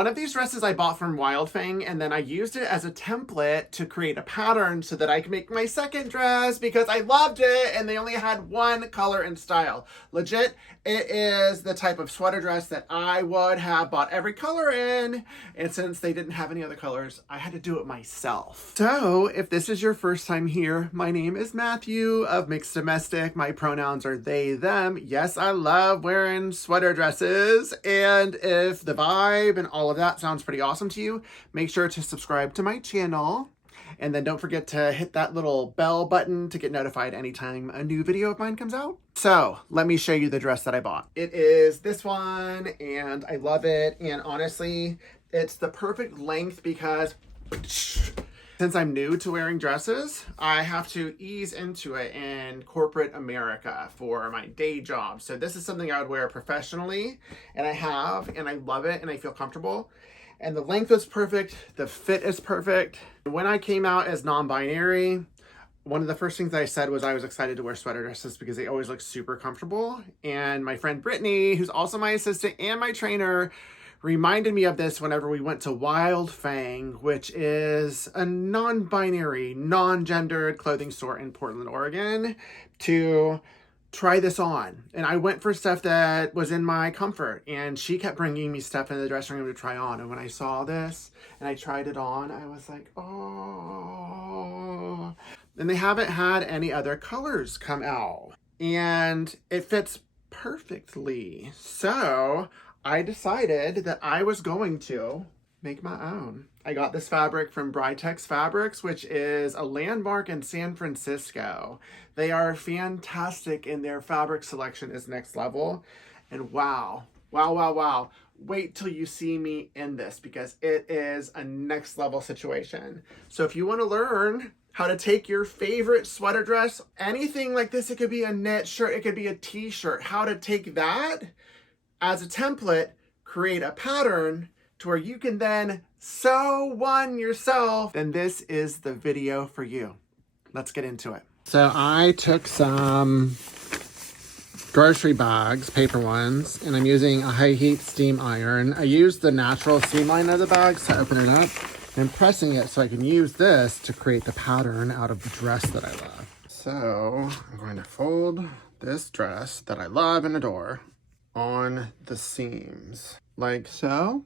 One of these dresses I bought from Wildfang, and then I used it as a template to create a pattern so that I could make my second dress because I loved it and they only had one color and style. Legit, it is the type of sweater dress that I would have bought every color in, and since they didn't have any other colors, I had to do it myself. So, if this is your first time here, my name is Matthew of Mixed Domestic. My pronouns are they, them. Yes, I love wearing sweater dresses, and if the vibe and all of that sounds pretty awesome to you, make sure to subscribe to my channel. And then don't forget to hit that little bell button to get notified anytime a new video of mine comes out. So let me show you the dress that I bought. It is this one and I love it. And honestly, it's the perfect length because since I'm new to wearing dresses, I have to ease into it in corporate America for my day job. So this is something I would wear professionally, and I have, and I love it, and I feel comfortable. And the length is perfect, the fit is perfect. When I came out as non-binary, one of the first things I said was I was excited to wear sweater dresses because they always look super comfortable. And my friend Brittany, who's also my assistant and my trainer, reminded me of this whenever we went to Wildfang, which is a non-binary, non-gendered clothing store in Portland, Oregon, to try this on. And I went for stuff that was in my comfort, and she kept bringing me stuff in the dressing room to try on. And when I saw this and I tried it on, I was like, oh. And they haven't had any other colors come out, and it fits perfectly. So I decided that I was going to make my own. I got this fabric from Britex Fabrics, which is a landmark in San Francisco. They are fantastic, and their fabric selection is next level. And wow, wow, wow, wow. Wait till you see me in this because it is a next level situation. So if you want to learn how to take your favorite sweater dress, anything like this, it could be a knit shirt, it could be a t-shirt, how to take that as a template, create a pattern to where you can then sew one yourself, then this is the video for you. Let's get into it. So I took some grocery bags, paper ones, and I'm using a high heat steam iron. I used the natural seam line of the bags to open it up and pressing it so I can use this to create the pattern out of the dress that I love. So I'm going to fold this dress that I love and adore on the seams like so,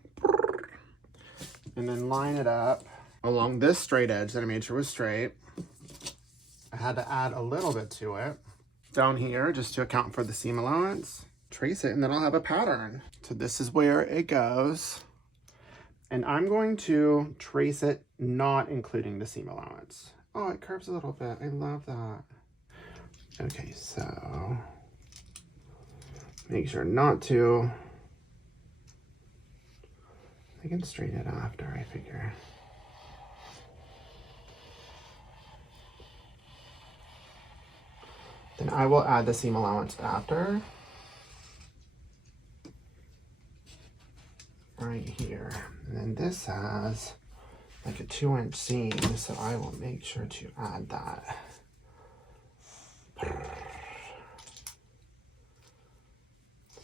and then line it up along this straight edge that I made sure was straight. I had to add a little bit to it down here just to account for the seam allowance. Trace it, and then I'll have a pattern. So this is where it goes, and I'm going to trace it not including the seam allowance. Oh, it curves a little bit. I love that. Okay, so make sure not to. I can straighten it after, I figure. Then I will add the seam allowance after. Right here. And then this has like a 2-inch seam, so I will make sure to add that.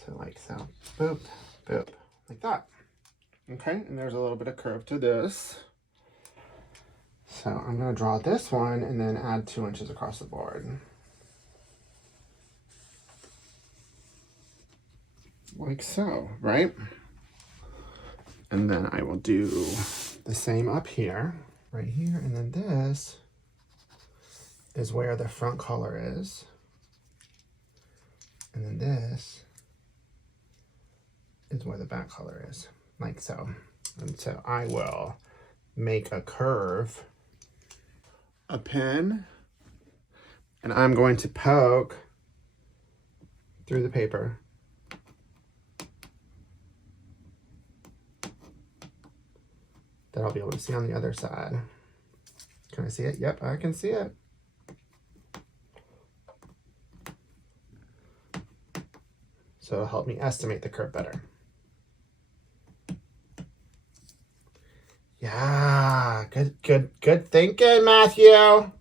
So like so. Boop, boop, like that. Okay, and there's a little bit of curve to this. So I'm going to draw this one and then add 2 inches across the board. Like so, right? And then I will do the same up here, right here, and then this is where the front collar is. And then this is where the back collar is. Like so. And so I will make a curve, a pin, and I'm going to poke through the paper. That I'll be able to see on the other side. Can I see it? Yep, I can see it. So it'll help me estimate the curve better. Yeah, good thinking, Matthew.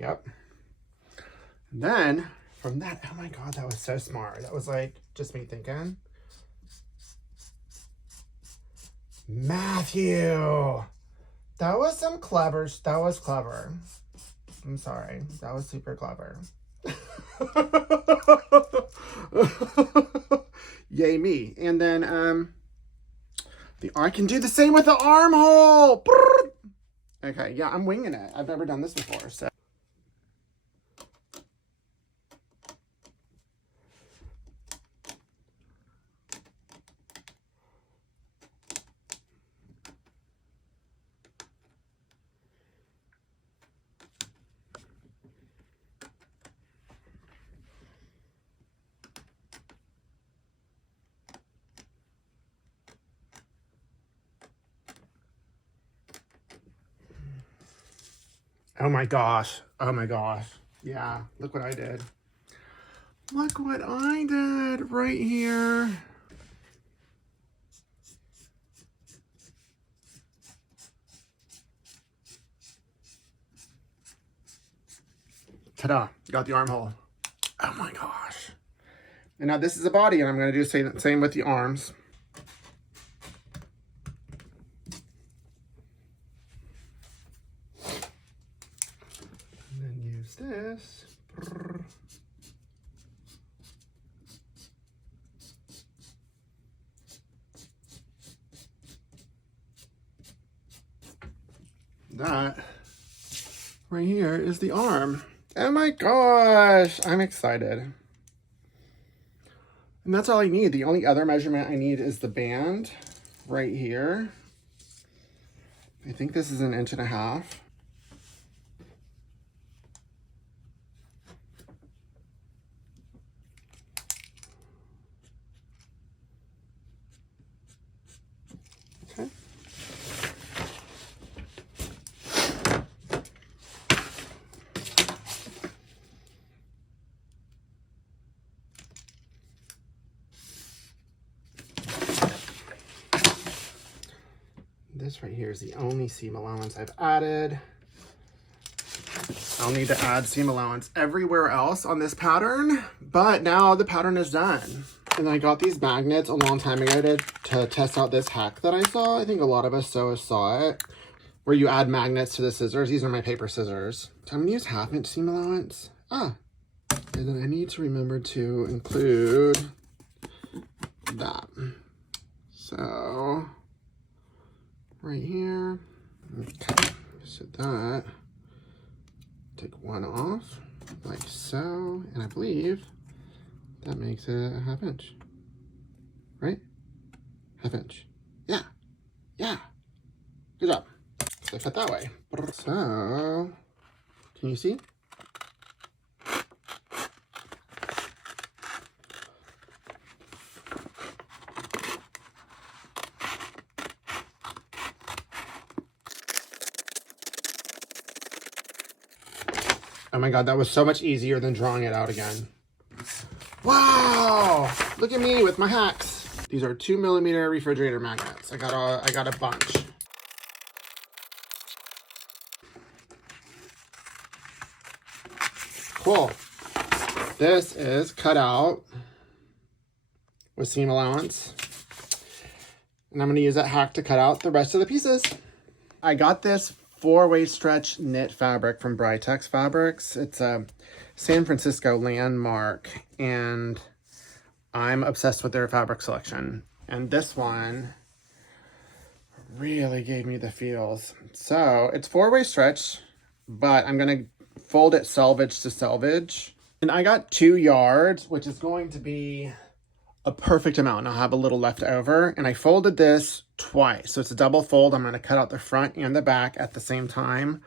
Yep. And then from that, oh my God, that was so smart. That was like just me thinking. Matthew, that was that was clever. I'm sorry. That was super clever. Yay me. And then I can do the same with the armhole. Okay, yeah, I'm winging it. I've never done this before, so. Oh my gosh. Oh my gosh. Yeah, look what I did. Look what I did right here. Ta-da, got the armhole. Oh my gosh. And now this is the body, and I'm gonna do the same with the arms. And then use this. That right here is the arm. Oh my gosh, I'm excited. And that's all I need. The only other measurement I need is the band right here. I think this is 1.5 inches. Okay. This right here is the only seam allowance I've added. I'll need to add seam allowance everywhere else on this pattern, but now the pattern is done. And I got these magnets a long time ago to test out this hack that I saw. I think a lot of us sewers saw it, where you add magnets to the scissors. These are my paper scissors. So I'm gonna use 1/2 inch seam allowance. And then I need to remember to include that. So right here, okay, so that, take one off, like so, and I believe that makes it 1/2 inch, right? 1/2 inch, yeah, good job. So I cut that way. So, can you see? Oh my God, that was so much easier than drawing it out again. Wow, look at me with my hacks. These are 2mm refrigerator magnets. I got a bunch. Cool. This is cut out with seam allowance. And I'm gonna use that hack to cut out the rest of the pieces. I got this 4-way stretch knit fabric from Britex Fabrics. It's a San Francisco landmark, and I'm obsessed with their fabric selection. And this one really gave me the feels. So it's 4-way stretch, but I'm gonna fold it selvage to selvage. And I got 2 yards, which is going to be a perfect amount. I'll have a little left over, and I folded this twice. So it's a double fold. I'm going to cut out the front and the back at the same time.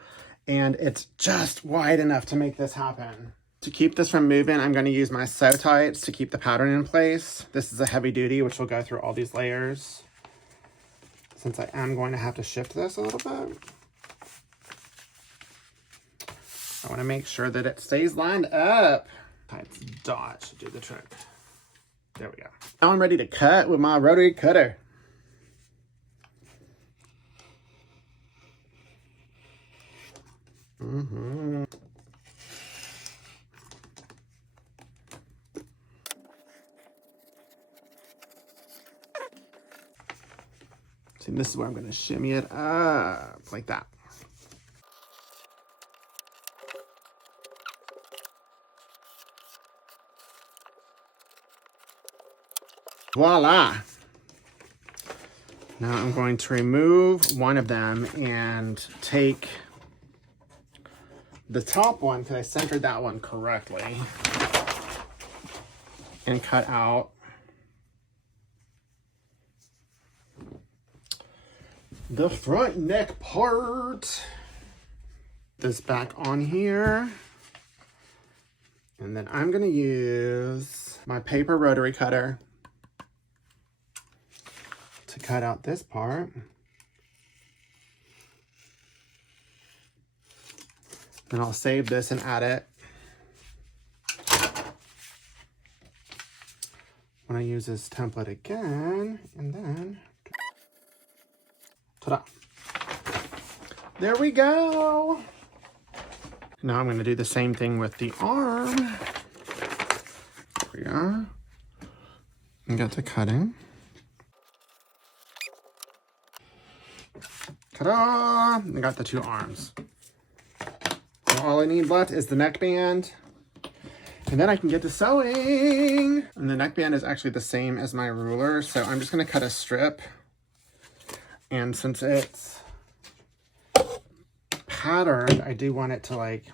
And it's just wide enough to make this happen. To keep this from moving, I'm going to use my sew tights to keep the pattern in place. This is a heavy duty, which will go through all these layers, since I am going to have to shift this a little bit. I want to make sure that it stays lined up. Tights dot should do the trick. There we go. Now I'm ready to cut with my rotary cutter. See, this is where I'm going to shimmy it up like that. Voila. Now I'm going to remove one of them and take the top one, because I centered that one correctly, and cut out the front neck part. This back on here. And then I'm going to use my paper rotary cutter to cut out this part. Then I'll save this and add it when I use this template again. And then, ta-da. There we go. Now I'm going to do the same thing with the arm. There we are. And get to cutting. Ta-da! I got the two arms. So all I need left is the neckband. And then I can get to sewing. And the neckband is actually the same as my ruler. So I'm just going to cut a strip. And since it's patterned, I do want it to like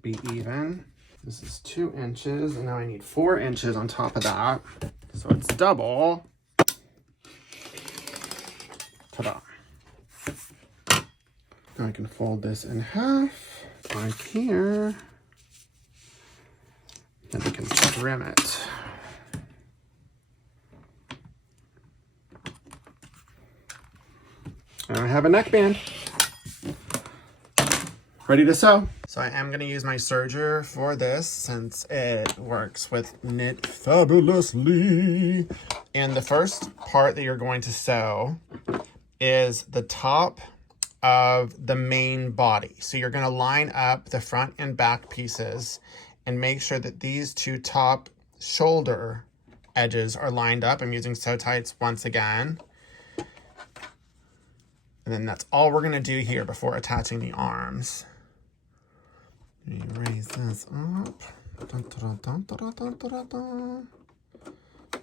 be even. This is 2 inches, and now I need 4 inches on top of that. So it's double. Ta-da. Now I can fold this in half, like here. Then we can trim it. And I have a neckband. Ready to sew. So I am going to use my serger for this since it works with knit fabulously. And the first part that you're going to sew is the top of the main body. So you're going to line up the front and back pieces and make sure that these 2 top shoulder edges are lined up. I'm using sew tights once again. And then that's all we're going to do here before attaching the arms. Let me raise this up. Dun, dun, dun, dun, dun, dun, dun,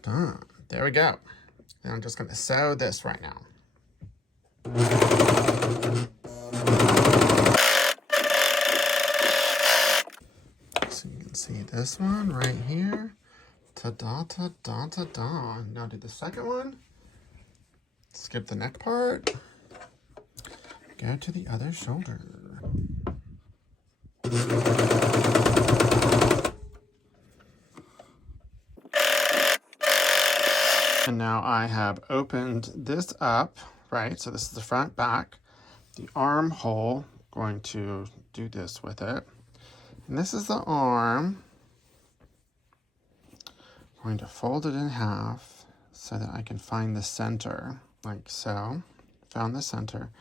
dun. There we go. And I'm just going to sew this right now. So you can see this one right here. Ta-da, ta-da, ta-da. Now do the second one. Skip the neck part. Go to the other shoulder. And now I have opened this up, right? So this is the front, back, the armhole. Going to do this with it. And this is the arm. I'm going to fold it in half so that I can find the center, like so. Found the center.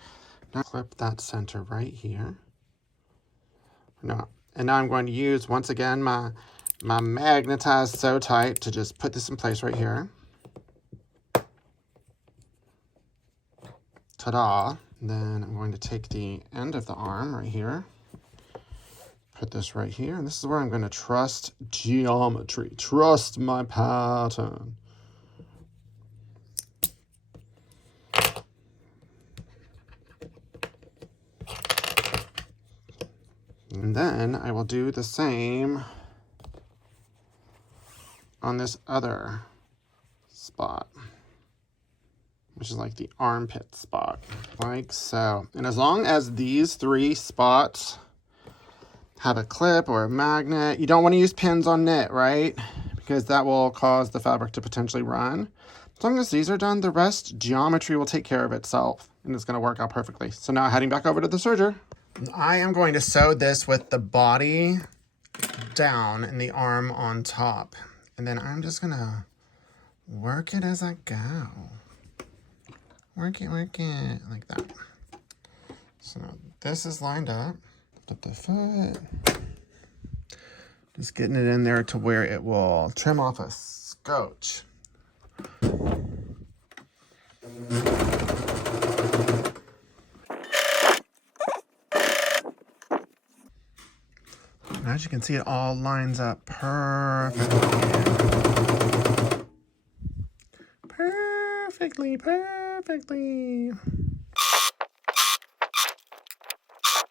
Now clip that center right here. No. And now I'm going to use, once again, my magnetized sew tight to just put this in place right here. Ta-da. Then I'm going to take the end of the arm right here. Put this right here. And this is where I'm going to trust geometry. Trust my pattern. And then I will do the same on this other spot, which is like the armpit spot, like so. And as long as these 3 spots have a clip or a magnet, you don't want to use pins on knit, right? Because that will cause the fabric to potentially run. As long as these are done, the rest, geometry will take care of itself, and it's going to work out perfectly. So now heading back over to the serger. I am going to sew this with the body down and the arm on top. And then I'm just going to work it as I go. Work it, like that. So this is lined up. Lift up the foot. Just getting it in there to where it will trim off a scotch. And as you can see, it all lines up perfectly. Perfectly.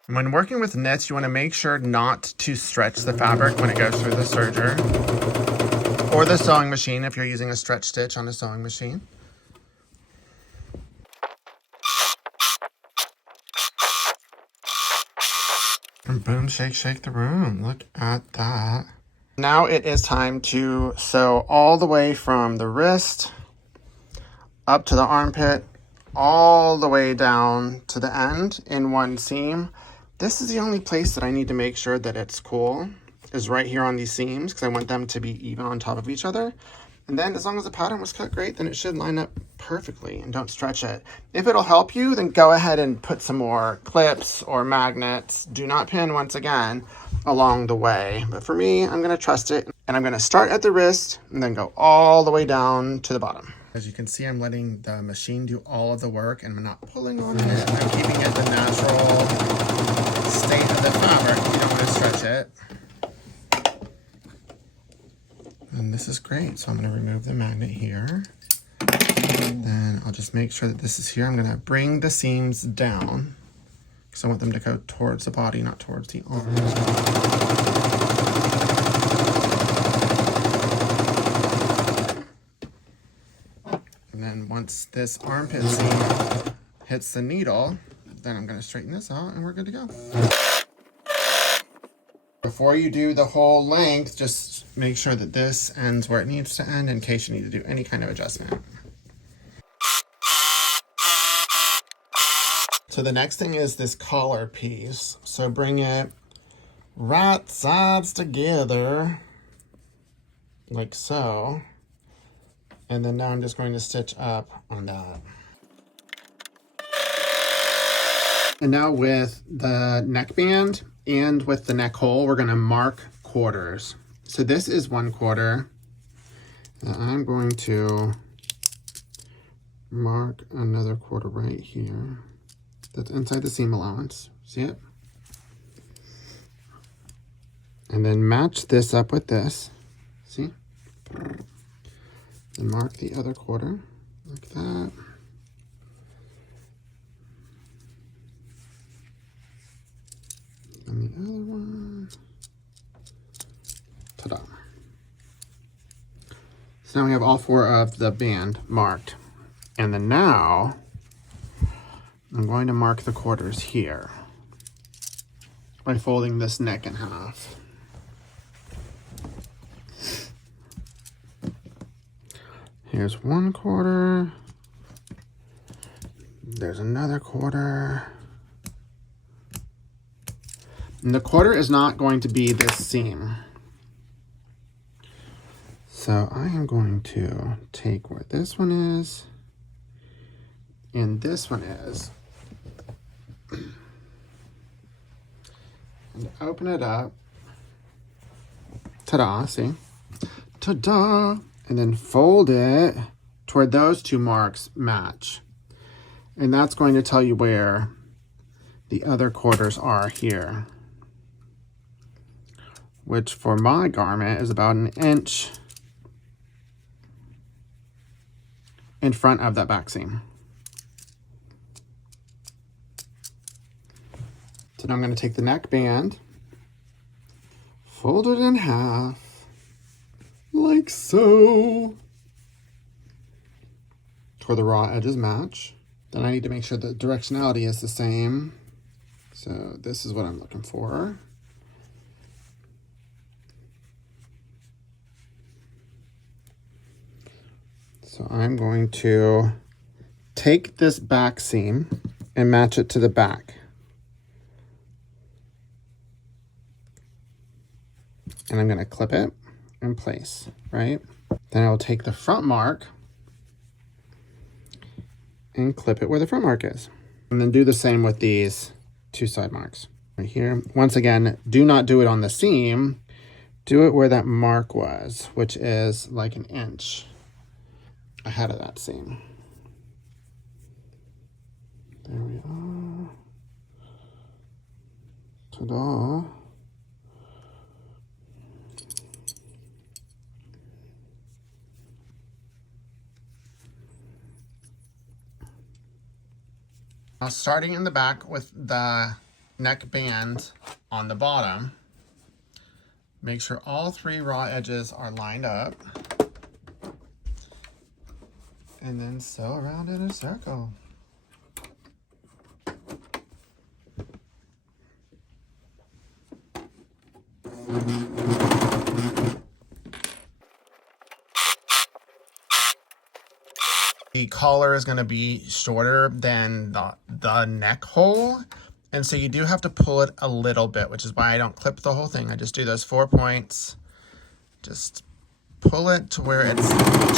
When working with knits, you want to make sure not to stretch the fabric when it goes through the serger or the sewing machine if you're using a stretch stitch on a sewing machine. And boom, shake, shake the room. Look at that. Now it is time to sew all the way from the wrist up to the armpit, all the way down to the end in one seam. This is the only place that I need to make sure that it's cool, is right here on these seams, because I want them to be even on top of each other. And then as long as the pattern was cut great, then it should line up perfectly, and don't stretch it. If it'll help you, then go ahead and put some more clips or magnets. Do not pin, once again, along the way. But for me, I'm gonna trust it, and I'm gonna start at the wrist and then go all the way down to the bottom. As you can see, I'm letting the machine do all of the work, and I'm not pulling on it. I'm keeping it the natural state of the fabric. You don't want to stretch it. And this is great. So I'm going to remove the magnet here. Then I'll just make sure that this is here. I'm going to bring the seams down because I want them to go towards the body, not towards the arm. And then once this armpit seam hits the needle, then I'm going to straighten this out and we're good to go. Before you do the whole length, just make sure that this ends where it needs to end in case you need to do any kind of adjustment. So the next thing is this collar piece. So bring it right sides together, like so. And then now I'm just going to stitch up on that. And now with the neckband and with the neck hole, we're going to mark quarters. So this is 1/4. And I'm going to mark another quarter right here. That's inside the seam allowance. See it? And then match this up with this. See? And mark the other quarter like that. And the other one. Ta-da. So now we have all 4 of the band marked. And then now I'm going to mark the quarters here by folding this neck in half. Here's 1/4. There's another quarter. And the quarter is not going to be this seam. So I am going to take where this one is and this one is, and open it up. Ta-da, see? Ta-da! And then fold it to where those 2 marks match. And that's going to tell you where the other quarters are here, which for my garment is about 1 inch in front of that back seam. So now I'm going to take the neck band, fold it in half, like so, to where the raw edges match. Then I need to make sure the directionality is the same. So this is what I'm looking for. So I'm going to take this back seam and match it to the back. And I'm going to clip it in place, right? Then I'll take the front mark and clip it where the front mark is. And then do the same with these 2 side marks right here. Once again, do not do it on the seam. Do it where that mark was, which is like 1 inch ahead of that seam. There we are. Ta-da. Now starting in the back with the neck band on the bottom, make sure all 3 raw edges are lined up. And then sew around in a circle. The collar is going to be shorter than the neck hole. And so you do have to pull it a little bit, which is why I don't clip the whole thing. I just do those 4 points. Just pull it to where it's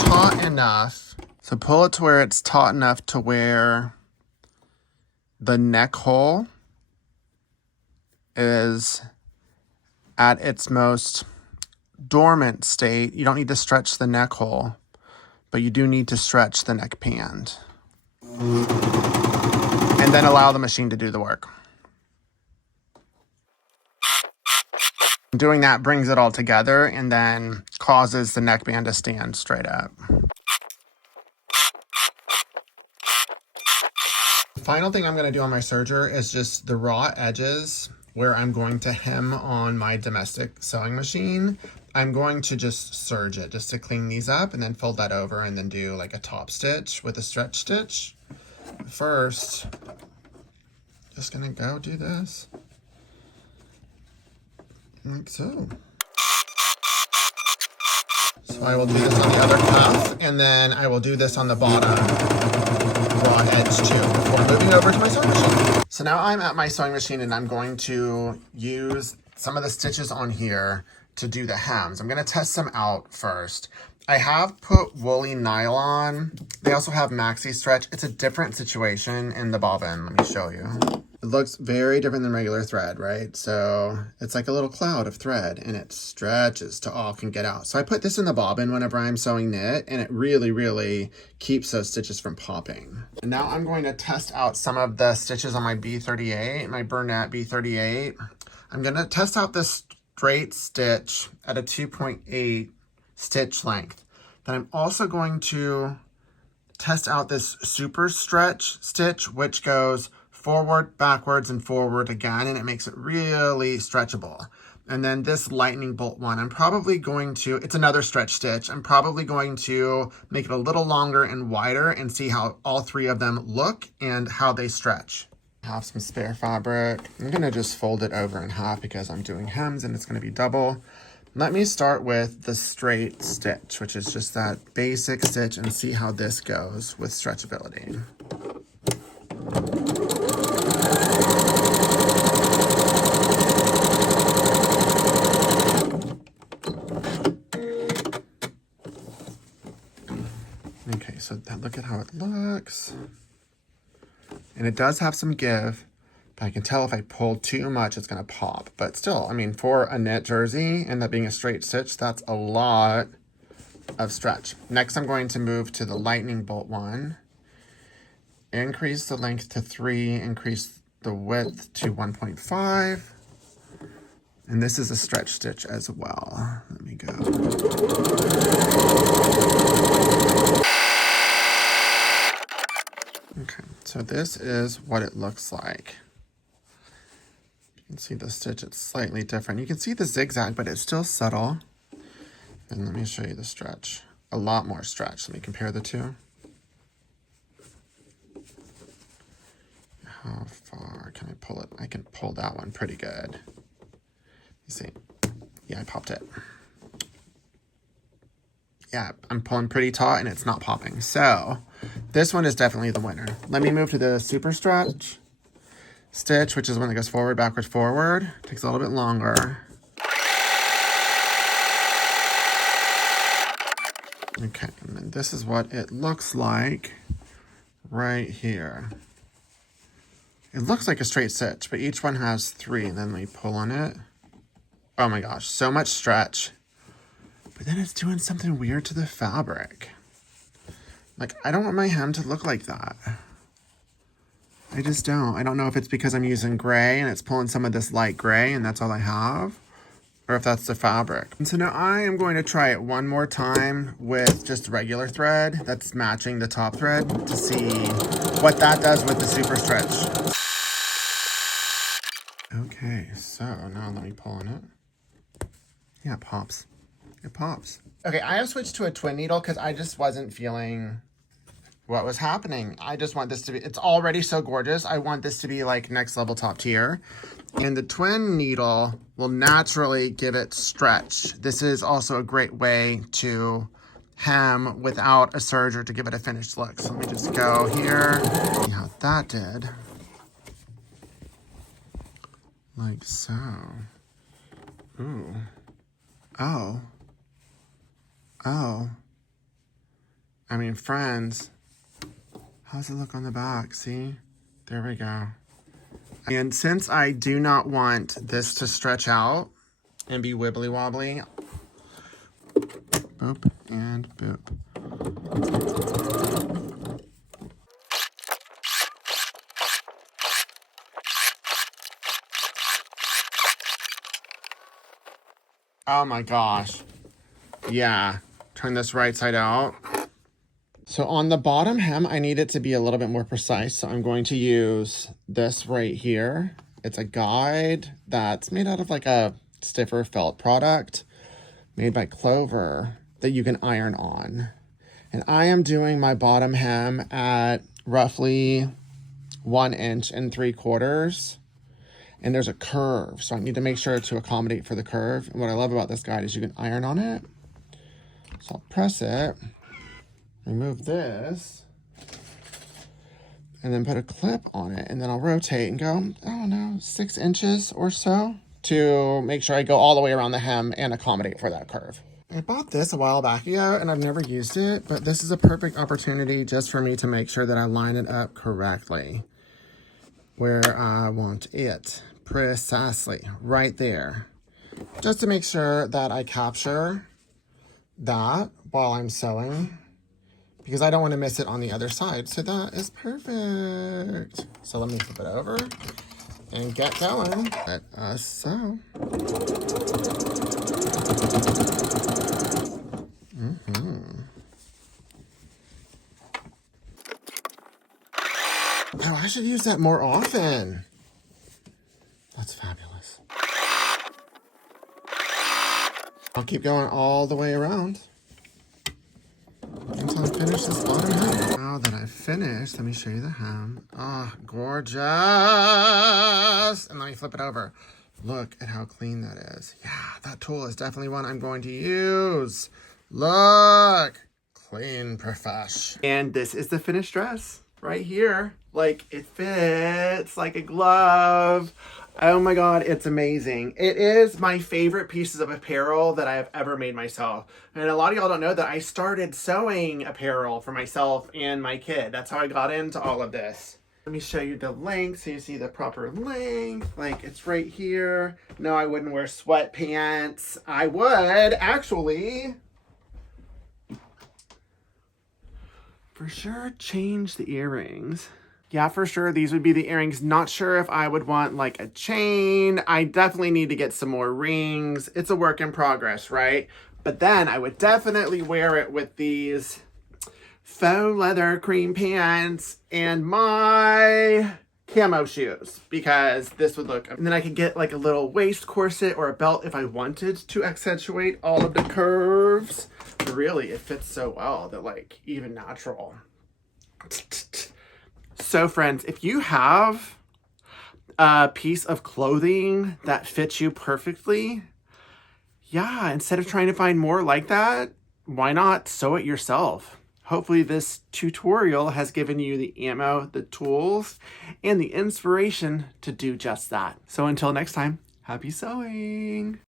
taut enough. So pull it to where it's taut enough to where the neck hole is at its most dormant state. You don't need to stretch the neck hole, but you do need to stretch the neck band. And then allow the machine to do the work. Doing that brings it all together and then causes the neck band to stand straight up. The final thing I'm going to do on my serger is just the raw edges where I'm going to hem on my domestic sewing machine. I'm going to just serge it just to clean these up and then fold that over and then do like a top stitch with a stretch stitch. First, just going to go do this like so. So I will do this on the other cuff and then I will do this on the bottom raw edge too before moving over to my sewing machine. So now I'm at my sewing machine and I'm going to use some of the stitches on here to do the hems. I'm going to test them out first. I have put woolly nylon. They also have maxi stretch. It's a different situation in the bobbin. Let me show you. It looks very different than regular thread, right? So it's like a little cloud of thread and it stretches to all can get out. So I put this in the bobbin whenever I'm sewing knit and it really, really keeps those stitches from popping. And now I'm going to test out some of the stitches on my B38, my Burnett B38. I'm going to test out this straight stitch at a 2.8 stitch length. Then I'm also going to test out this super stretch stitch, which goes forward, backwards, and forward again, and it makes it really stretchable. And then this lightning bolt one, I'm probably going to, it's another stretch stitch. I'm probably going to make it a little longer and wider and see how all 3 of them look and how they stretch. I have some spare fabric. I'm gonna just fold it over in half because I'm doing hems and it's gonna be double. Let me start with the straight stitch, which is just that basic stitch, and see how this goes with stretchability. Okay, so look at how it looks. And it does have some give, but I can tell if I pull too much, it's gonna pop. But still, I mean, for a knit jersey and that being a straight stitch, that's a lot of stretch. Next, I'm going to move to the lightning bolt one. Increase the length to 3, increase the width to 1.5. And this is a stretch stitch as well. Let me go. Okay, so this is what it looks like. You can see the stitch, it's slightly different. You can see the zigzag, but it's still subtle. And let me show you the stretch. A lot more stretch. Let me compare the two. How far can I pull it? I can pull that one pretty good. You see? Yeah, I popped it. Yeah, I'm pulling pretty taut and it's not popping. So this one is definitely the winner. Let me move to the super stretch stitch, which is one that goes forward, backward, forward. Takes a little bit longer. Okay, and then this is what it looks like right here. It looks like a straight stitch, but each one has 3. And then we pull on it. Oh my gosh, so much stretch. But then it's doing something weird to the fabric. Like, I don't want my hem to look like that. I just don't. I don't know if it's because I'm using gray and it's pulling some of this light gray and that's all I have, or if that's the fabric. And so now I am going to try it one more time with just regular thread that's matching the top thread to see what that does with the super stretch. Okay, so now let me pull on it. Yeah, it pops. It pops. Okay, I have switched to a twin needle because I just wasn't feeling what was happening. I just want this to be, it's already so gorgeous. I want this to be like next level top tier. And the twin needle will naturally give it stretch. This is also a great way to hem without a serger to give it a finished look. So let me just go here. See how that did. Like so. Ooh. Oh. Oh. I mean, friends. How's it look on the back? See? There we go. And since I do not want this to stretch out and be wibbly wobbly, boop and boop. Oh my gosh. Yeah. Turn this right side out. So on the bottom hem, I need it to be a little bit more precise. So I'm going to use this right here. It's a guide that's made out of like a stiffer felt product made by Clover that you can iron on. And I am doing my bottom hem at roughly 1 3/4 inches. And there's a curve, so I need to make sure to accommodate for the curve. And what I love about this guide is you can iron on it. So I'll press it. Remove this, and then put a clip on it, and then I'll rotate and go, I don't know, 6 inches or so to make sure I go all the way around the hem and accommodate for that curve. I bought this a while back ago, and I've never used it, but this is a perfect opportunity just for me to make sure that I line it up correctly where I want it, precisely, right there. Just to make sure that I capture that while I'm sewing, because I don't want to miss it on the other side. So that is perfect. So let me flip it over and get going. Let us sew. Oh, I should use that more often. That's fabulous. I'll keep going all the way around until I finish this bottom hem. Now that I've finished, let me show you the hem. Ah, oh, gorgeous. And let me flip it over. Look at how clean that is. Yeah, that tool is definitely one I'm going to use. Look, clean profesh. And this is the finished dress right here. Like, it fits like a glove. Oh my God, it's amazing. It is my favorite pieces of apparel that I have ever made myself. And a lot of y'all don't know that I started sewing apparel for myself and my kid. That's how I got into all of this. Let me show you the length so you see the proper length. Like, it's right here. No, I wouldn't wear sweatpants. I would actually, for sure, change the earrings. Yeah, for sure, these would be the earrings. Not sure if I would want like a chain. I definitely need to get some more rings. It's a work in progress, right? But then I would definitely wear it with these faux leather cream pants and my camo shoes, because this would look, and then I could get like a little waist corset or a belt if I wanted to accentuate all of the curves. But really, it fits so well that like even natural. So friends, if you have a piece of clothing that fits you perfectly, yeah, instead of trying to find more like that, why not sew it yourself? Hopefully this tutorial has given you the ammo, the tools, and the inspiration to do just that. So until next time, happy sewing!